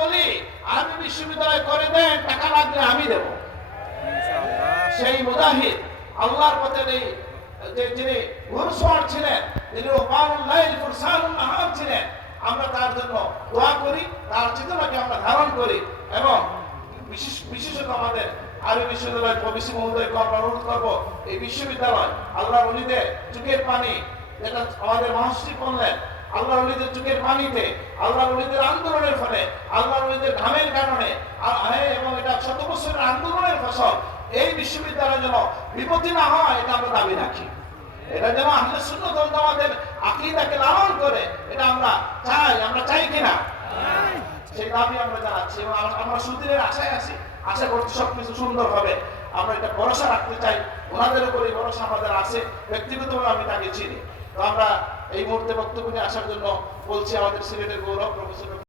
বলি আরবি বিশ্ববিদ্যালয় করে দেন, টাকা লাগলে আমি দেব। সেই মুজাহিদ আল্লাহর পথে যিনি ঘোড়সওয়ার ছিলেন, যিনি রুহবানুল লাইল ফুরসানুন নাহার ছিলেন, আমরা তার জন্য দোয়া করি, তার চেতনাকে আমরা ধারণ করি এবং বিশেষত আমাদের আরবি বিশ্ববিদ্যালয় প্রবেশী মহোদয়কে আমরা অনুরোধ করবো, এই বিশ্ববিদ্যালয় আল্লাহর ওলিদের চোখের পানি, যেটা আমাদের মহাশ্রী বললেন, আল্লাহর ওলিদের চোখের পানিতে, আল্লাহর ওলিদের আন্দোলনের ফলে, আল্লাহর ওলিদের ঘামের কারণে এবং এটা 100 বছরের আন্দোলনের ফসল, এই বিশ্ববিদ্যালয় যেন বিপত্তি না হয়, এটা আমরা দাবি রাখি। এটা যেন আহলে সুন্নাত ওয়াল জামাতের আকীদাকে লালন করে, এটা আমরা চাই কিনা সেই দাবি আমরা জানাচ্ছি এবং আমরা সুদিনের আশায় আছি। আশা করছি সবকিছু সুন্দর হবে। আমরা এটা ভরসা রাখতে চাই, ওনাদের উপরে ভরসা আমাদের আছে, ব্যক্তিগতভাবে আমি তাকে চিনি। তো আমরা এই মুহূর্তে বক্তব্য নিয়ে আসার জন্য বলছি আমাদের সিলেটের গৌরব প্রফেসর